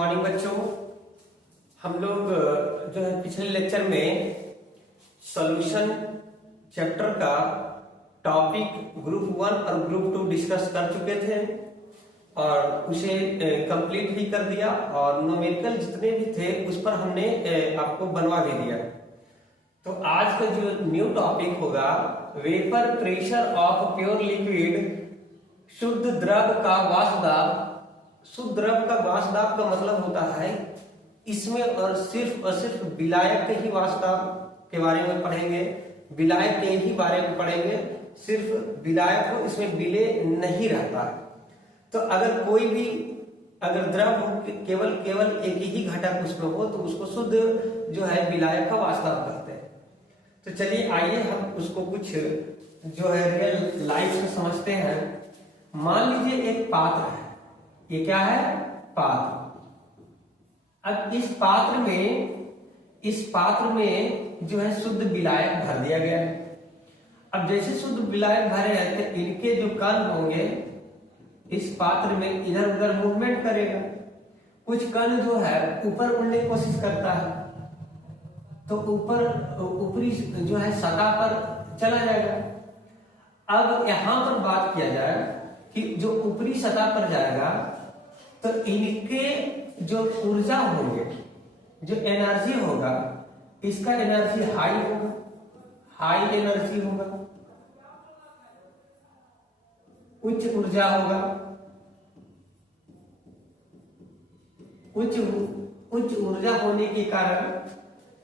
Morning बच्चों। हम लोग जो है पिछले लेक्चर में सॉल्यूशन चैप्टर का टॉपिक ग्रुप 1 और ग्रुप 2 डिस्कस कर चुके थे और उसे कंप्लीट भी कर दिया और न्यूमेरिकल जितने भी थे उस पर हमने आपको बनवा भी दिया। तो आज का जो न्यू टॉपिक होगा vapour pressure of pure liquid, शुद्ध द्रव का वाष्पदाब। शुद्ध द्रव का वाष्पदाब का मतलब होता है इसमें और सिर्फ विलायक के ही वाष्पदाब के बारे में पढ़ेंगे, विलायक के ही बारे में पढ़ेंगे। सिर्फ विलायक हो, इसमें विलय नहीं रहता। तो अगर कोई भी अगर द्रव हो केवल एक ही घटक उसमें हो तो उसको शुद्ध जो है विलायक का वाष्पदाब कहते हैं। तो चलिए आइए हम उसको कुछ जो है रियल लाइफ से समझते हैं। मान लीजिए एक पात्र है, ये क्या है? पात्र। अब इस पात्र में जो है शुद्ध विलायक भर दिया गया है। अब जैसे शुद्ध विलायक भरे हैं तो इनके जो कण होंगे इस पात्र में इधर उधर मूवमेंट करेगा। कुछ कण जो है ऊपर उड़ने की कोशिश करता है तो ऊपरी जो है सतह पर चला जाएगा। अब यहां पर बात किया जाए कि जो ऊपरी सतह पर जाएगा तो इनके जो ऊर्जा होंगे, जो एनर्जी होगा, इसका एनर्जी हाई होगा, हाई एनर्जी होगा, उच्च ऊर्जा होगा। उच्च ऊर्जा होने के कारण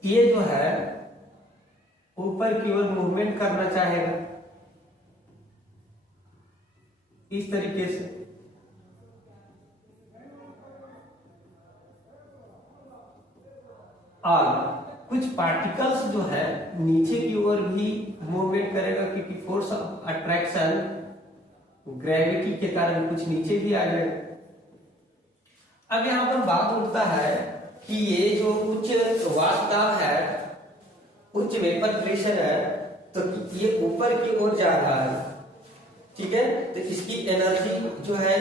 ये जो है ऊपर की ओर मूवमेंट करना चाहेगा इस तरीके से। और कुछ पार्टिकल्स जो है नीचे की ओर भी मूवमेंट करेगा क्योंकि फोर्स ऑफ अट्रैक्शन ग्रेविटी के कारण कुछ नीचे भी आ जाएगा। अब यहां पर बात उठता है कि ये जो उच्च वाष्पदाब है, उच्च वेपर प्रेशर है, तो ये ऊपर की ओर जा रहा है, ठीक है। तो इसकी एनर्जी जो है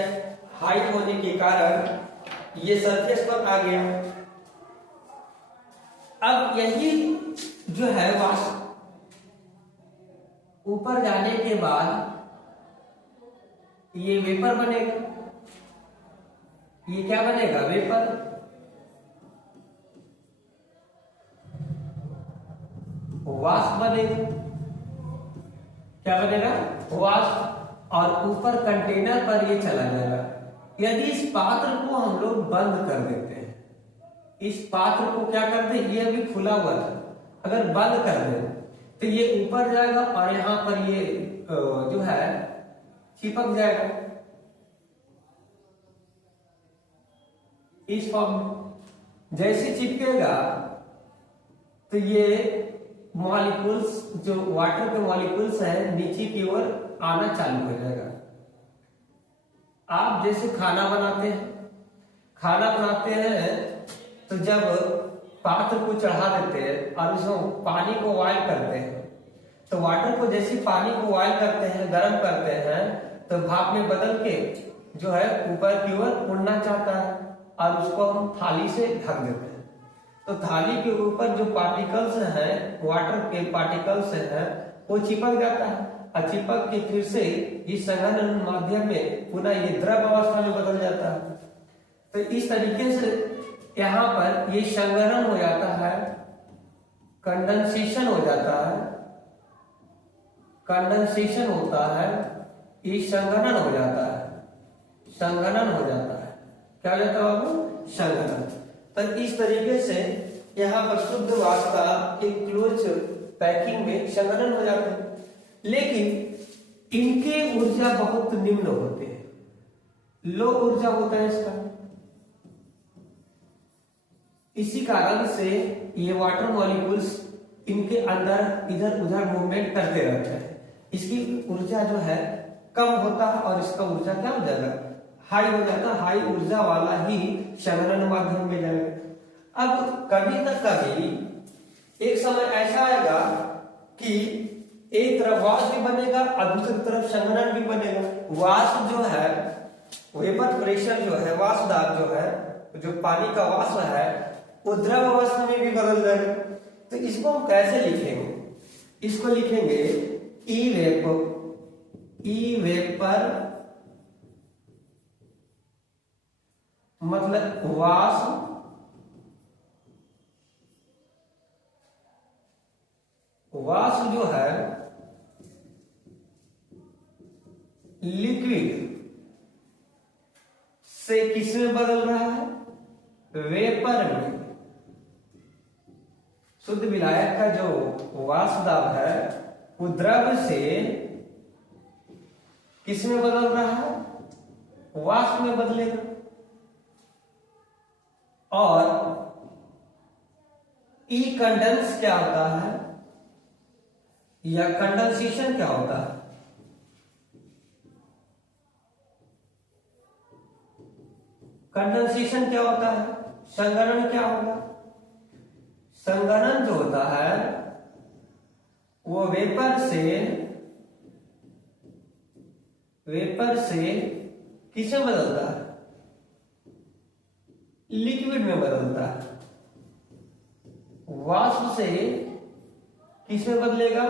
हाई होने के कारण ये सरफेस पर आ गया। अब यही जो है वाष्प ऊपर जाने के बाद ये वेपर बनेगा। ये क्या बनेगा? वेपर। वाष्प बनेगा। क्या बनेगा? वाष्प। और ऊपर कंटेनर पर ये चला जाएगा। यदि इस पात्र को हम लोग बंद कर देते हैं, इस पात्र को क्या कर दे, ये अभी खुला हुआ था, अगर बंद कर दे तो ये ऊपर जाएगा और यहां पर ये जो है चिपक जाएगा इस फॉर्म में। जैसे चिपकेगा तो ये मॉलिक्यूल्स जो वाटर के मॉलिक्यूल्स है नीचे की ओर आना चालू हो जाएगा। आप जैसे खाना बनाते हैं तो जब पात्र को चढ़ा देते हैं और उसमें पानी को बॉयल करते हैं तो वाटर को जैसे पानी को बॉयल करते हैं, गर्म करते हैं, तो भाप में बदल के जो है ऊपर की ओर उड़ना चाहता है और उसको हम थाली से ढक देते हैं। तो थाली के ऊपर जो पार्टिकल्स हैं, वाटर के पार्टिकल्स हैं, वो चिपक जाता है और चिपक के फिर से इस संघनन माध्यम में पुनः ये द्रव अवस्था में बदल जाता है। तो इस तरीके से यहां पर ये संघनन हो जाता है, कंडेंसेशन हो जाता है, कंडेंसेशन होता है, ये संघनन हो जाता है, संघनन हो जाता है। क्या हो जाता है बाबू? संघनन। तो इस तरीके से यहाँ पर शुद्ध वाष्प एक क्लोज पैकिंग में संघनन हो जाते हैं, लेकिन इनके ऊर्जा बहुत निम्न होते हैं, लो ऊर्जा होता है इसका। इसी कारण से ये वाटर मॉलिक्यूल्स इनके अंदर इधर उधर मूवमेंट करते रहते हैं। इसकी ऊर्जा जो है कम होता है और इसका ऊर्जा क्या हो जाएगा? हाई हो जाता है। हाई ऊर्जा वाला ही संघनन माध्यम में जाएगा। अब कभी न कभी एक समय ऐसा आएगा कि एक तरफ वाष्प भी बनेगा और दूसरी तरफ संघनन भी बनेगा। वाष्प जो है वेपर प्रेशर जो है, वाष्प दाब जो है, जो पानी का वाष्प है वो द्रव अवस्था में भी बदल जाएगा। तो इसको हम कैसे लिखेंगे? इसको लिखेंगे ई वेपर मतलब वाष्प जो है लिक्विड से किस में बदल रहा है? वेपर में। शुद्ध विलायक का जो वाष्प दाब है वो द्रव से किस में बदल रहा है? वाष्प में बदलेगा। और ई कंडेंस क्या होता है या कंडेंसेशन क्या होता है? कंडेंसेशन क्या होता है? संघनन क्या होगा? संघनन जो होता है वो वेपर से किसमें बदलता है? लिक्विड में बदलता है। वाष्प से किसमें बदलेगा?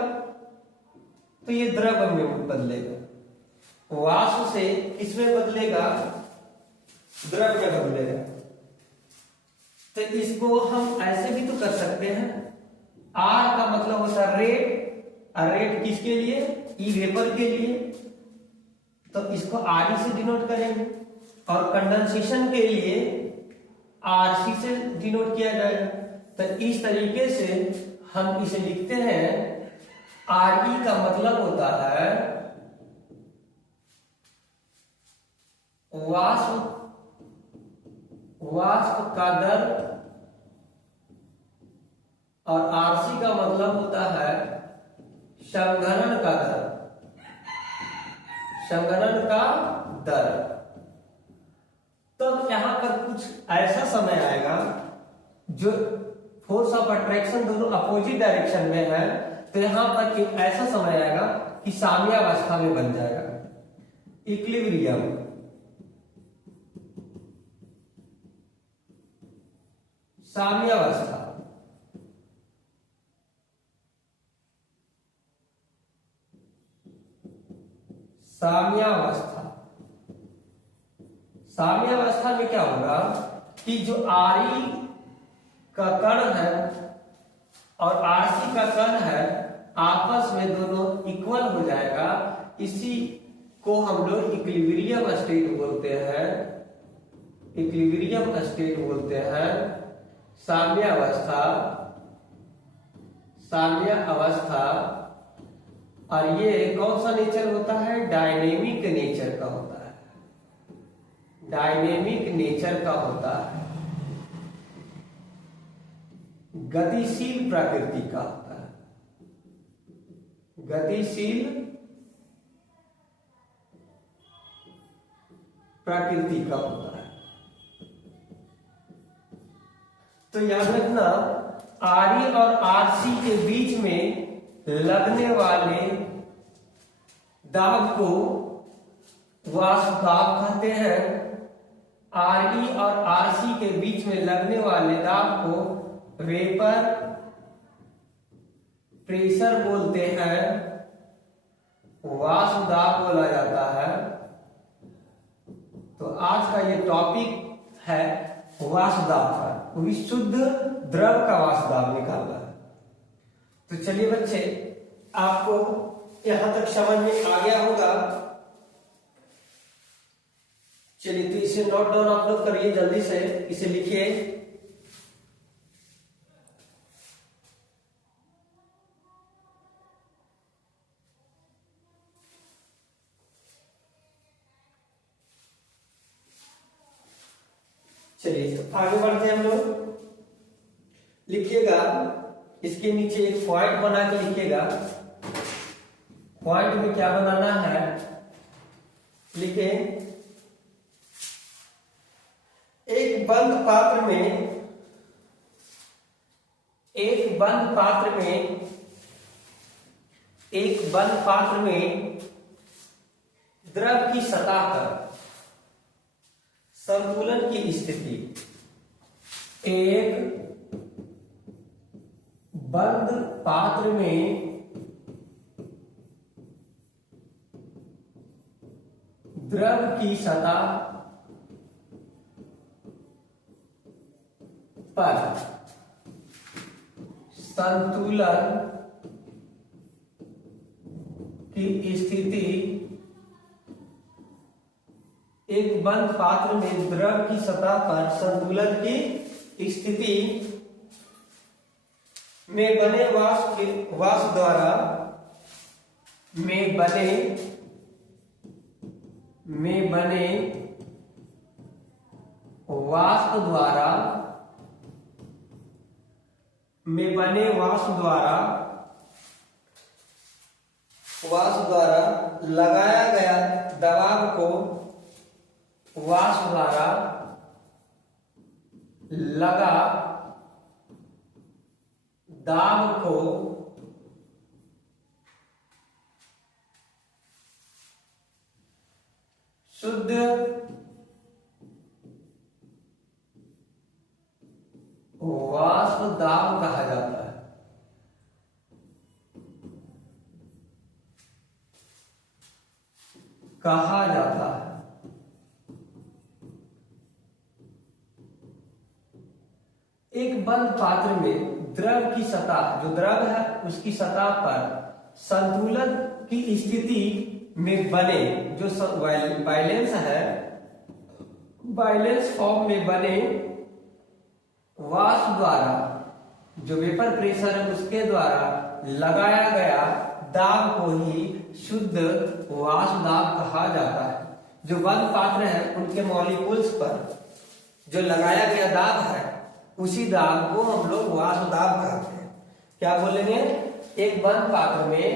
तो ये द्रव में बदलेगा। वाष्प से किसमें बदलेगा? द्रव में बदलेगा। तो इसको हम ऐसे भी तो कर सकते हैं, आर का मतलब होता है रेट, और रेट किसके लिए? ई वेपर के लिए। तो इसको आर से डिनोट करेंगे, और कंडेंसेशन के लिए आरसी से डिनोट किया जाएगा। तो इस तरीके से हम इसे लिखते हैं। आर ई का मतलब होता है वाष्प का दर, और आरसी का मतलब होता है संघनन का दर। संघनन का दर। तो यहां पर कुछ ऐसा समय आएगा जो फोर्स ऑफ अट्रैक्शन दोनों अपोजिट डायरेक्शन में है। तो यहां पर एक ऐसा समय आएगा कि साम्यावस्था में बन जाएगा, इक्विलिब्रियम। साम्यावस्था। साम्यावस्था में क्या होगा कि जो आरई का कण है और आरसी का कण है आपस में दोनों इक्वल हो जाएगा। इसी को हम लोग इक्विलिब्रियम स्टेट बोलते हैं। इक्विलिब्रियम स्टेट बोलते हैं। साम्यावस्था। और ये कौन सा नेचर होता है? डायनेमिक नेचर का होता है। डायनेमिक नेचर का होता है, गतिशील प्रकृति का होता है। गतिशील प्रकृति का होता है। तो याद रखना, आरई और आरसी के बीच में लगने वाले दाब को वाष्प दाब कहते हैं। आरई और आरसी के बीच में लगने वाले दाब को वेपर प्रेशर बोलते हैं, वाष्प दाब बोला जाता है। तो आज का ये टॉपिक है वाष्प दाब का, विशुद्ध द्रव का वाष्प दाब निकालना है। तो चलिए बच्चे, आपको यहां तक समझ में आ गया होगा। चलिए, तो इसे नोट डाउन आप लोग करिए, जल्दी से इसे लिखिए। चलिए, तो आगे बढ़ते हैं हम लोग। लिखिएगा, इसके नीचे एक पॉइंट बना के लिखिएगा। पॉइंट में क्या बनाना है? लिखे, एक बंद पात्र में द्रव की सतह पर संतुलन की स्थिति एक बंद पात्र में द्रव की सतह पर संतुलन की स्थिति, एक बंद पात्र में द्रव की सतह पर संतुलन की स्थिति में बने वाष्प द्वारा वाष्प द्वारा लगाया गया दबाव को वाष्प द्वारा लगा दाब को शुद्ध वाष्प दाब कहा जाता है। एक बंद पात्र में द्रव की सतह, जो द्रव है उसकी सतह पर संतुलन की स्थिति में बने, जो बैलेंस है, बैलेंस फॉर्म में बने वाष्प द्वारा, जो वेपर प्रेशर है उसके द्वारा लगाया गया दाब को ही शुद्ध वाष्प दाब कहा जाता है। जो बंद पात्र है उनके मॉलिक्यूल्स पर जो लगाया गया दाब है उसी दाब को हम लोग वाष्प दाब कहते हैं। क्या बोलेंगे? एक बंद पात्र में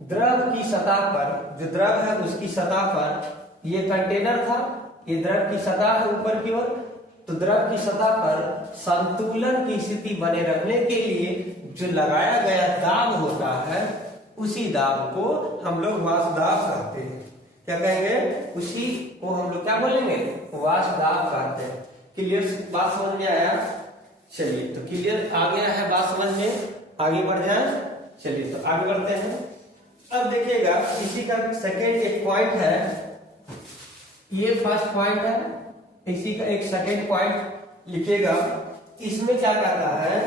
द्रव की सतह पर, जो द्रव है उसकी सतह पर, ये कंटेनर था, ये द्रव की सतह है ऊपर की ओर, तो द्रव की सतह पर संतुलन की स्थिति बने रखने के लिए जो लगाया गया दाब होता है उसी दाब को हम लोग वाष्प दाब कहते हैं। क्या कहेंगे? उसी को हम लोग क्या बोलेंगे? वाष्प दाब कहते हैं। क्लियर बात समझ में आया? चलिए, तो क्लियर आ गया है बात समझ में, आगे बढ़ जाए। चलिए तो आगे बढ़ते हैं। अब देखिएगा इसी का सेकेंड एक पॉइंट है, ये फर्स्ट पॉइंट है, इसी का एक सेकेंड पॉइंट लिखिएगा। इसमें क्या कहता है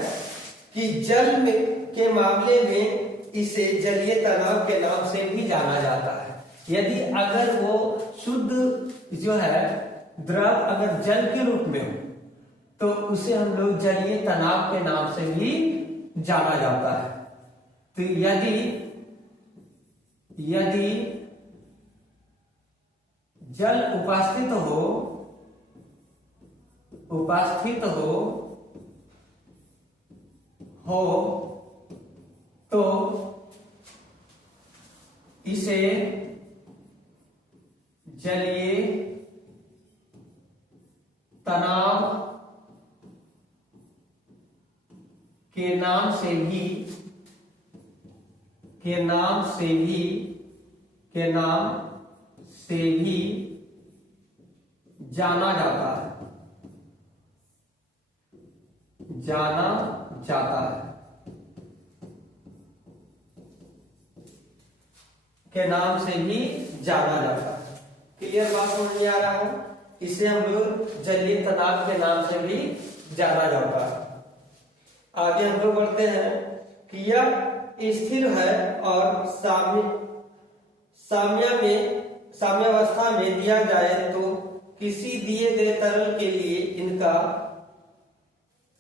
कि जल में के मामले में इसे जलीय तनाव के नाम से भी जाना जाता है। यदि अगर वो शुद्ध जो है द्रव अगर जल के रूप में हो तो उसे हम लोग जलीय तनाव के नाम से भी जाना जाता है। तो यदि जल उपस्थित हो तो इसे जलीय तनाव के नाम से भी जाना जाता है, के नाम से भी जाना जाता है। क्लियर बात समझ में आ रहा है? इसे हम लोग जलीय तनाव के नाम से भी जाना जाता है। आगे हम लोग बढ़ते हैं कि यह स्थिर है और साम्यावस्था में दिया जाए तो किसी दिए गए तरल के लिए इनका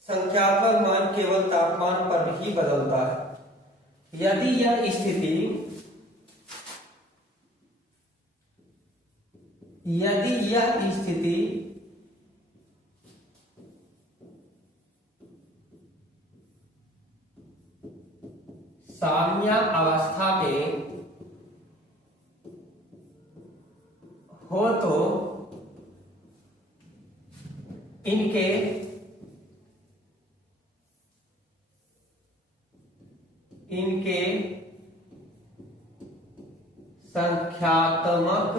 संख्यात्मक मान केवल तापमान पर ही बदलता है। यदि यह स्थिति साम्य अवस्था में हो तो इनके संख्यात्मक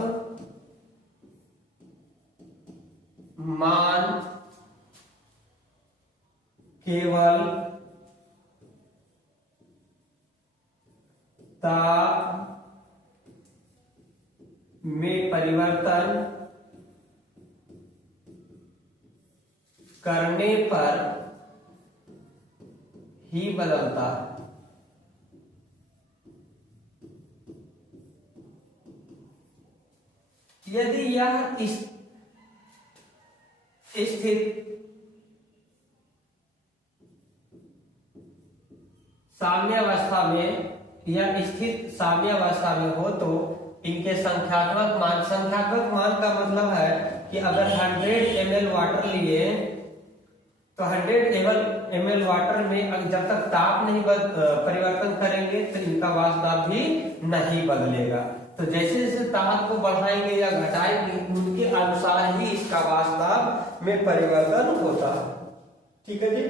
मान केवल ताप में परिवर्तन करने पर ही बदलता है। यदि यह स्थित साम्यावस्था में या स्थित साम्यावस्था में हो तो इनके संख्यात्मक मान का मतलब है कि अगर 100 ml वाटर लिए तो 100 ml वाटर में जब तक ताप नहीं परिवर्तन करेंगे तो इनका वाष्प भी नहीं बदलेगा। तो जैसे जैसे ताप को बढ़ाएंगे या घटाएंगे उनके अनुसार ही इसका वाष्प में परिवर्तन होता है। ठीक है जी।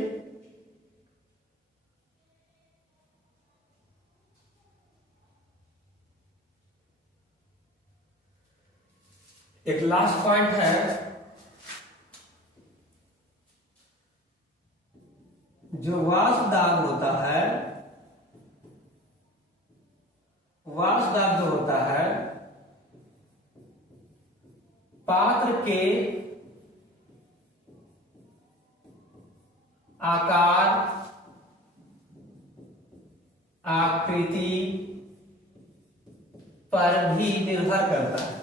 एक लास्ट पॉइंट है, जो वाष्प दाब होता है, वाष्प दाब जो होता है पात्र के आकार, आकृति पर भी निर्भर करता है,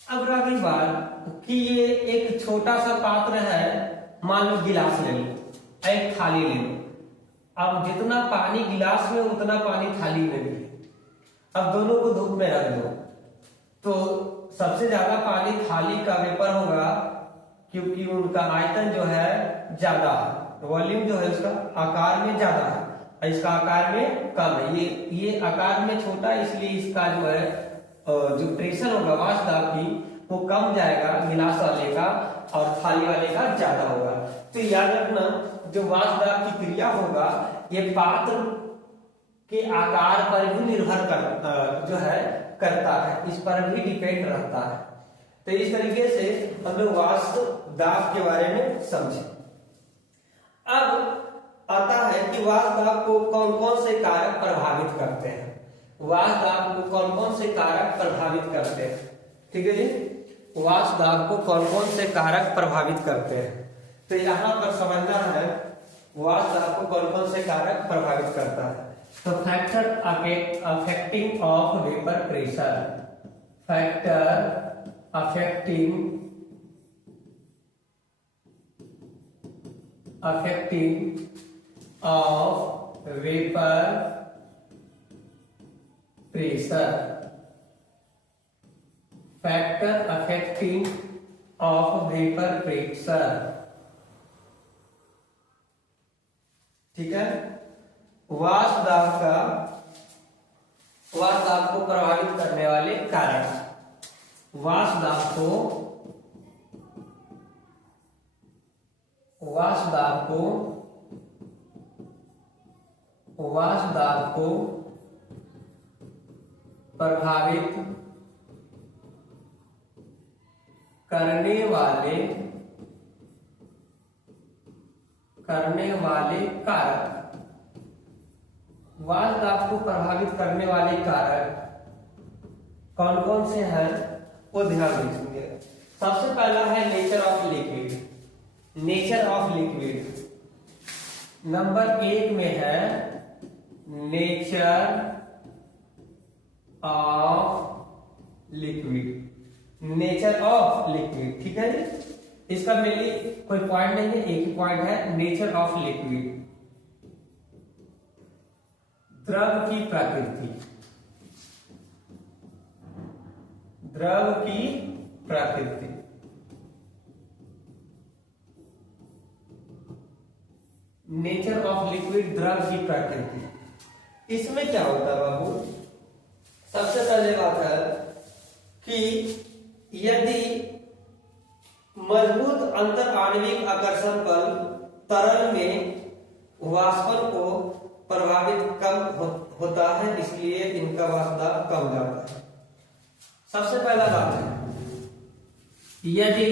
अब रही बात कि ये एक छोटा सा पात्र है, मान लो गिलास ले लो, एक थाली ले लो। अब जितना पानी गिलास में उतना पानी थाली में भी है। अब दोनों को धूप में रख दो तो सबसे ज्यादा पानी थाली का वेपर होगा, क्योंकि उनका आयतन जो है ज्यादा है, वॉल्यूम जो है उसका आकार में ज्यादा है, इसका आकार में कम है। ये आकार में छोटा, इसलिए इसका जो है जो प्रेशर होगा वाष्प दाब की वो कम जाएगा गिलास वाले का और थाली वाले का ज्यादा होगा। तो याद रखना, जो वाष्प दाब की क्रिया होगा ये पात्र के आकार पर भी निर्भर करता है, इस पर भी डिपेंड रहता है। तो इस तरीके से हम लोग वाष्प दाब के बारे में समझे। अब आता है कि वाष्प दाब को कौन कौन से कारक प्रभावित करते हैं। वाष्प दाब को कौन कौन से कारक प्रभावित करते हैं, ठीक है जी। वाष्प दाब को कौन कौन से कारक प्रभावित करते हैं, तो यहाँ पर समझना है वाष्प दाब को कौन कौन से कारक प्रभावित करता है। तो factor affecting of vapour pressure, factor affecting of vapour pressure, factor affecting of vapour pressure, ठीक है। वाष्प दाब को प्रभावित करने वाले कारक, वाष्प दाब को प्रभावित करने वाले कारक, वाष्प दाब को प्रभावित करने वाले कारक कौन कौन से हैं वो ध्यान रखिए। सबसे पहला है nature of liquid. Nature of liquid number 1 में है nature of liquid, nature of liquid, ठीक है। इसका मेनली कोई पॉइंट नहीं है, एक ही पॉइंट है, नेचर ऑफ लिक्विड। द्रव की प्रकृति, द्रव की प्रकृति, नेचर ऑफ लिक्विड, द्रव की प्रकृति। इसमें क्या होता है बाबू, सबसे पहले बात है कि यदि मजबूत अंतर आणविक आकर्षण पर तरल में वाष्पन को प्रभावित कम होता है, इसलिए इनका वास्ता कम जाता है। सबसे पहला बात है, यदि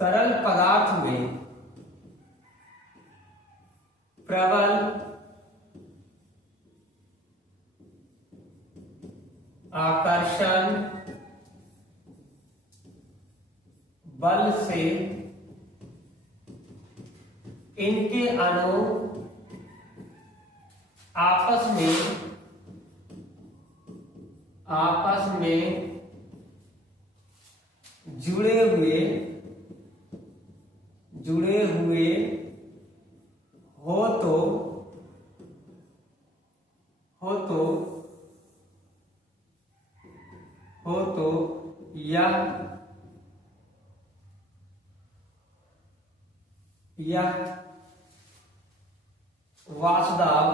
तरल पदार्थ में प्रबल आकर्षण बल से इनके अणु आपस में जुड़े हुए हो तो यह वाष्पदाब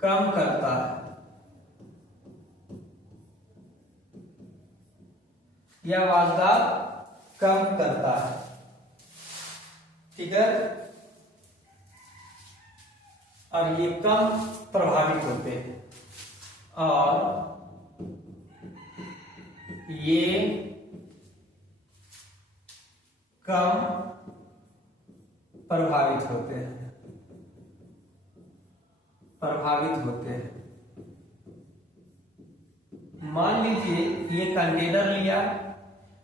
कम करता है। यह वाष्पदाब कम करता है, ठीक है। और ये कम प्रभावित होते हैं और ये कम प्रभावित होते हैं। मान लीजिए ये कंटेनर लिया,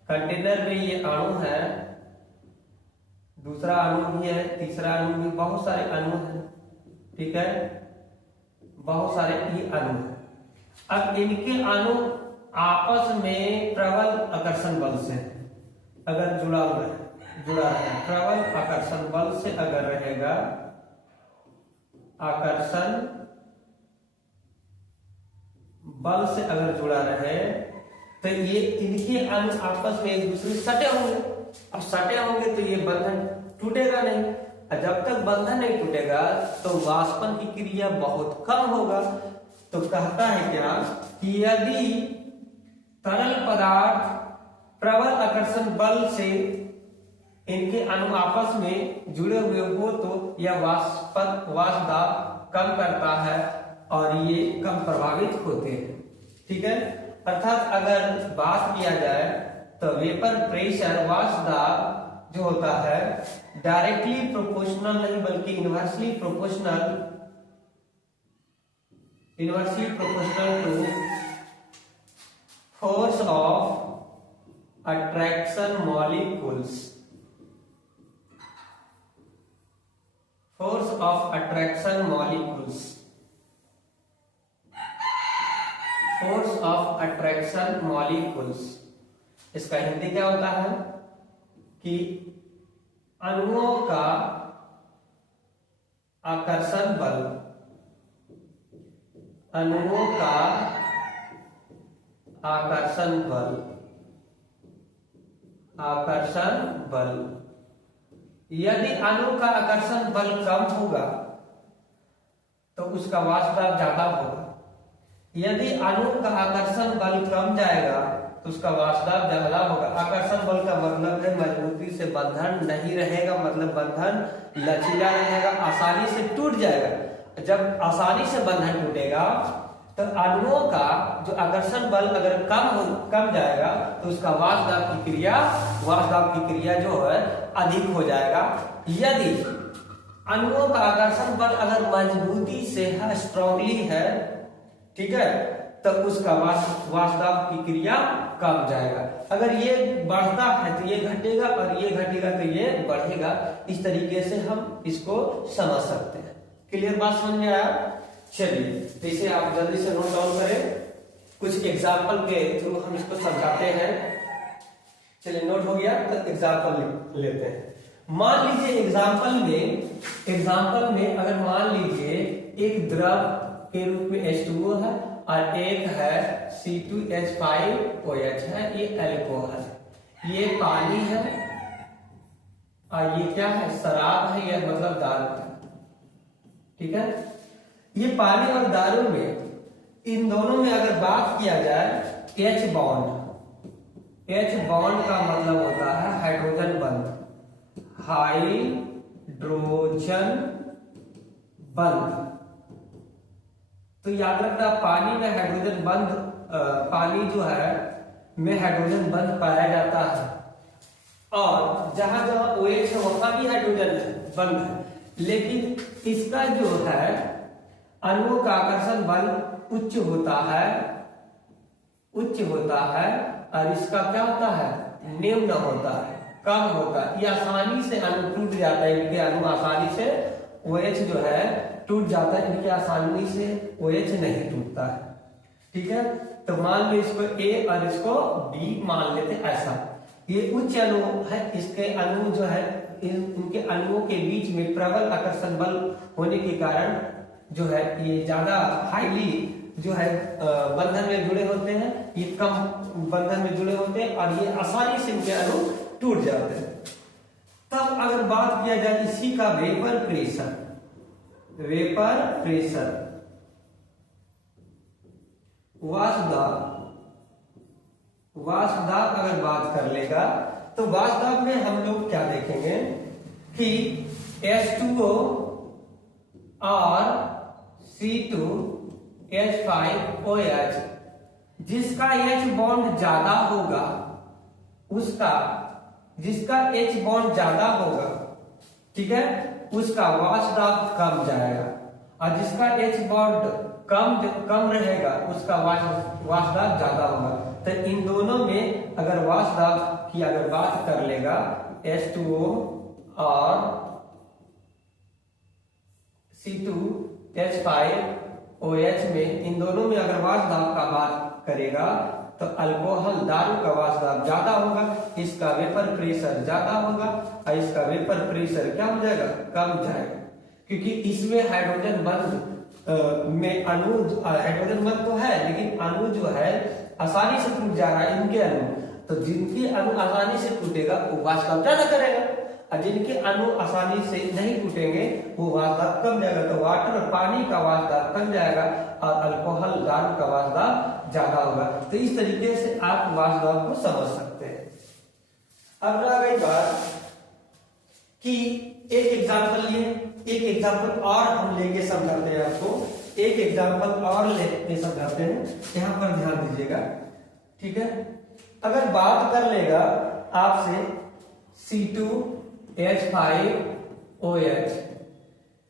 कंटेनर में ये अणु है, दूसरा अणु भी है, तीसरा अणु भी, बहुत सारे अणु हैं, ठीक है, बहुत सारे ये अणु हैं। अब इनके अणु आपस में प्रबल आकर्षण बल से अगर जुड़ा है, प्रबल आकर्षण बल से अगर रहेगा, आकर्षण बल से अगर जुड़ा रहे तो ये इनके अणु आपस में एक दूसरे से सटे होंगे। अब सटे होंगे तो ये बंधन टूटेगा नहीं, और जब तक बंधन नहीं टूटेगा तो वाष्पन की क्रिया बहुत कम होगा। तो कहता है क्या कि यदि तरल पदार्थ प्रबल आकर्षण बल से इनके अणु आपस में जुड़े हुए हो तो यह वाष्पदाब कम करता है और ये कम प्रभावित होते हैं, ठीक है। अर्थात अगर बात किया जाए तो वेपर प्रेशर वाष्पदाब जो होता है डायरेक्टली प्रोपोर्शनल नहीं बल्कि inversely proportional to force of attraction molecules. Force of attraction molecules, force of attraction molecules, इसका हिंदी क्या होता है कि अणुओं का आकर्षण बल, अणुओं का आकर्षण बल, आकर्षण बल। यदि अणु का आकर्षण बल कम होगा तो उसका वाष्पदाब ज्यादा होगा। यदि अणु का आकर्षण बल कम जाएगा तो उसका वाष्पदाब ज्यादा होगा। आकर्षण बल का मतलब है मजबूती से बंधन नहीं रहेगा, मतलब बंधन लचीला रहेगा, आसानी से टूट जाएगा। जब आसानी से बंधन टूटेगा तो अणुओं का जो आकर्षण बल अगर कम जाएगा तो उसका वाष्पदाब की क्रिया जो है अधिक हो जाएगा। यदि अणुओं का आकर्षण बल अगर मजबूती से है, स्ट्रांगली है, ठीक है, तो उसका वाष्पदाब की क्रिया कम जाएगा। अगर ये बढ़ता है तो ये घटेगा और ये घटेगा तो ये बढ़ेगा। इस तरीके से हम इसको समझ सकते हैं। क्लियर बात समझ में आया? चलिए तो इसे आप जल्दी से नोट डाउन करें, कुछ एग्जाम्पल के थ्रू हम इसको समझाते हैं। चलिए नोट हो गया तो एग्जाम्पल लेते हैं। मान लीजिए एग्जाम्पल में अगर मान लीजिए एक द्रव के रूप में H2O है और एक है C2H5OH है, ये अल्कोहल, ये पानी है और ये क्या है, शराब है, यह मतलब दारू है, ठीक है। ये पानी और दारू में इन दोनों में अगर बात किया जाए H बॉन्ड, H बॉन्ड का मतलब होता है हाइड्रोजन बंध, हाइड्रोजन बंध। तो याद रखना पानी में हाइड्रोजन बंध, पानी जो है में हाइड्रोजन बंध पाया जाता है, और जहां जहां OH है वहां भी हाइड्रोजन बंध है, लेकिन इसका जो है अणुओं का आकर्षण बल उच्च होता है, और इसका क्या होता है, निम्न होता है, कम होता है। ये आसानी से अणु टूट जाता है, इनके अणु आसानी से OH जो है टूट जाता है, इनके आसानी से OH नहीं टूटता है। ठीक है, तो मान लो इसको A और इसको B मान लेते ऐसा। ये उच्च अणु है, इसके अणु जो है इनके अणुओं के बीच में प्रबल आकर्षण बल होने के कारण जो है ये ज्यादा हाईली जो है बंधन में जुड़े होते हैं, ये कम बंधन में जुड़े होते हैं, और ये आसानी से इनके अणु टूट जाते हैं। तब अगर बात किया जाए इसी का वेपर प्रेशर, वाष्पदाब अगर बात कर लेगा तो वाष्पदाब में हम लोग क्या देखेंगे कि H2O और C2H5OH, जिसका H बॉन्ड ज्यादा होगा जिसका H बॉन्ड ज्यादा होगा, ठीक है, उसका वाष्पदाब कम जाएगा, और जिसका H बॉन्ड कम रहेगा उसका वाष्पदाब ज्यादा होगा। तो इन दोनों में अगर वाष्पदाब की अगर बात कर लेगा H2O और C2H5OH में, इन दोनों में अगर वाष्पदाब का बात करेगा तो अल्कोहल दारू का वाष्पदाब ज्यादा होगा, इसका वेपर प्रेशर ज्यादा होगा, और इसका वेपर प्रेशर क्या हो जाएगा, कम जाएगा, क्योंकि इसमें हाइड्रोजन बंध में अणु, हाइड्रोजन बंध तो है लेकिन अणु जो है आसानी से टूट जा रहा है, इनके अणु, तो जिनके अणु आसानी से टूटेगा वो वाष्पदाब ज्यादा करेगा, और जिनके अणु आसानी से नहीं टूटेंगे वो वाष्पदाब कम जाएगा। तो वाटर पानी का वाष्पदाब कम जाएगा और अल्कोहल दारू का वाष्पदाब ज्यादा होगा। तो इस तरीके से आप वाष्पदाब को समझ सकते हैं। अब रह गई बात कि एक एग्जाम्पल लिए, एक एग्जाम्पल और हम लेके समझाते हैं आपको, एक एग्जाम्पल और लेके समझाते हैं, यहां पर ध्यान दीजिएगा। ठीक है, अगर बात कर लेगा आपसे C2H5OH,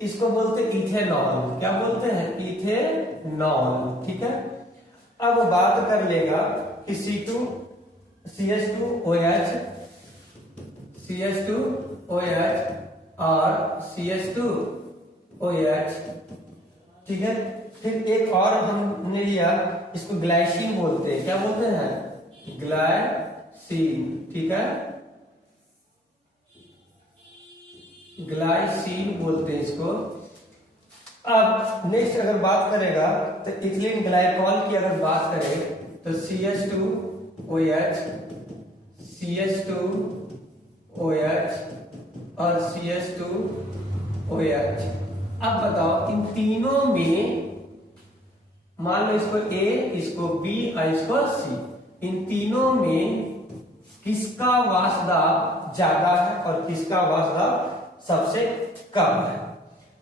इसको बोलते इथेनॉल, क्या बोलते हैं, इथेनॉल। ठीक है, अब बात कर लेगा कि CH2OH और CH2OH, ठीक है। फिर एक और हमने लिया, इसको ग्लाइसिन बोलते हैं, क्या बोलते हैं, ग्लाइसिन। ठीक है, ग्लाइसिन बोलते हैं इसको। अब नेक्स्ट अगर बात करेगा तो इथिलीन ग्लाइकॉल की अगर बात करें तो CH2OH और CH2OH। अब बताओ इन तीनों में, मान लो इसको A, इसको B और इसको C, इन तीनों में किसका वाष्पदाब ज्यादा है और किसका वाष्पदाब सबसे कम है।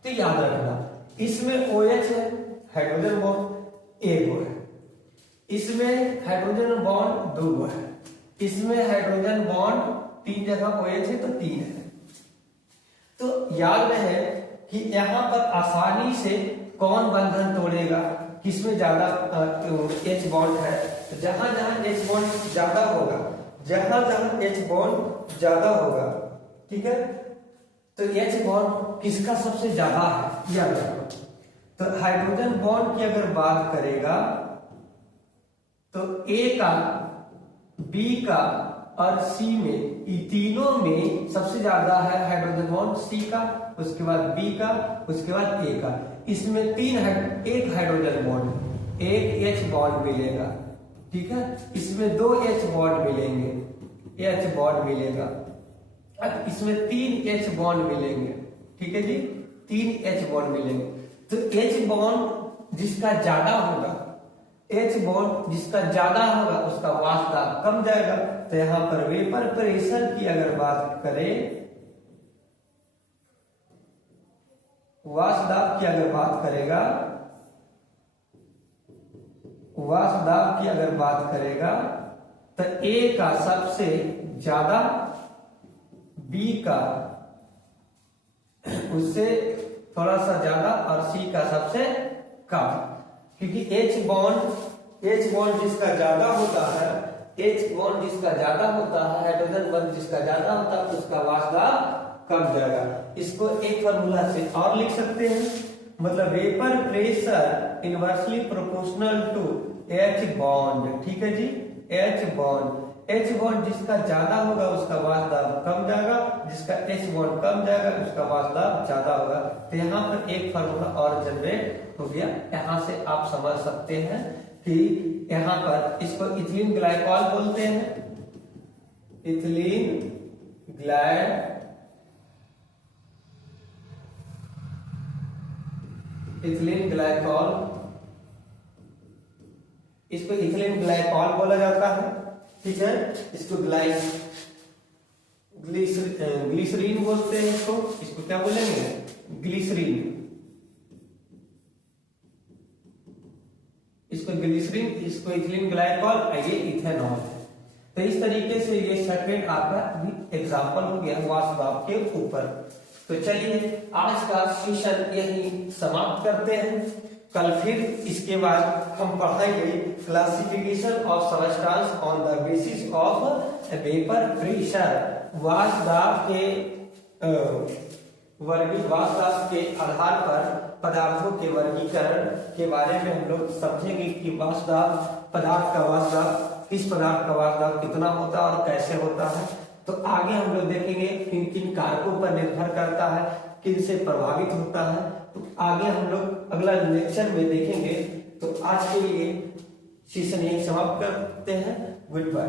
तो याद रखना, इसमें OH है, हाइड्रोजन बॉन्ड एक है, इसमें हाइड्रोजन बॉन्ड 2 है, इसमें हाइड्रोजन बॉन्ड 3 जगह OH है तो 3 है। तो याद रहे कि यहां पर आसानी से कौन बंधन तोड़ेगा, किसमें ज्यादा H बॉन्ड है, तो जहां जहां H बॉन्ड ज्यादा होगा, H बॉन्ड ज्यादा होगा, ठीक है, तो H बॉन्ड किसका सबसे ज्यादा है, याद रखो। तो हाइड्रोजन बॉन्ड की अगर बात करेगा तो A का, B का और C में, तीनों में सबसे ज्यादा है हाइड्रोजन बॉन्ड C का, उसके बाद B का, उसके बाद A का। इसमें एक हाइड्रोजन बॉन्ड, एक H बॉन्ड मिलेगा, ठीक है, इसमें 2 H बॉन्ड मिलेंगे, H बॉन्ड मिलेगा, इसमें 3 H बॉन्ड मिलेंगे, ठीक है जी, 3 H बॉन्ड मिलेंगे। तो H बॉन्ड जिसका ज्यादा होगा, H बॉन्ड जिसका ज्यादा होगा उसका वाष्प दाब कम जाएगा। तो यहां पर वेपर प्रेशर की अगर बात करें, वाष्प दाब की अगर बात करेगा, वाष्प दाब की अगर बात करेगा तो A का सबसे ज्यादा, B का उससे थोड़ा सा ज्यादा और C का सबसे कम। क्योंकि H बॉन्ड जिसका ज्यादा होता है, H बॉन्ड जिसका ज्यादा होता है, हाइड्रोजन बॉन्ड जिसका ज्यादा होता है, उसका वाष्प दाब कम जाएगा। इसको एक फॉर्मूला से और लिख सकते हैं, मतलब vapour pressure inversely proportional to H bond. ठीक है जी, H बॉन्ड जिसका ज्यादा होगा उसका वाष्प दाब कम जाएगा, जिसका H बॉन्ड कम जाएगा उसका वाष्प दाब ज्यादा होगा। तो यहाँ पर एक फार्मूला और जनरेट हो गया। यहाँ से आप समझ सकते हैं कि यहाँ पर इसको इथिलीन ग्लाइकॉल बोलते हैं, इथिलीन ग्लाइकॉल, इसको इथिलीन ग्लाइकॉल बोला जाता है। ठीक है, इसको ग्लिसरीन बोलते हैं, इसको क्या बोलेंगे, ग्लिसरीन, इसको ग्लिसरीन, इसको इथिलीन ग्लाइकॉल, ये इथेनॉल है। तो इस तरीके से ये सेकंड आपका एग्जांपल हो गया वाष्प दाब के ऊपर। तो चलिए आज का सेशन यही समाप्त करते हैं। कल फिर इसके बाद हम पढ़ाएंगे classification of substance on the basis of vapour pressure. वाष्प दाब के आधार पर पदार्थों के वर्गीकरण के बारे में हम लोग समझेंगे कि वाष्प दाब, पदार्थ का वाष्प दाब, किस पदार्थ का वाष्प दाब कितना होता है और कैसे होता है। तो आगे हम लोग देखेंगे किन किन कारकों पर निर्भर करता है, किन से प्रभावित होता है। तो आगे हम लोग अगला लेक्चर में देखेंगे। तो आज के लिए सेशन यही समाप्त करते हैं। Good bye.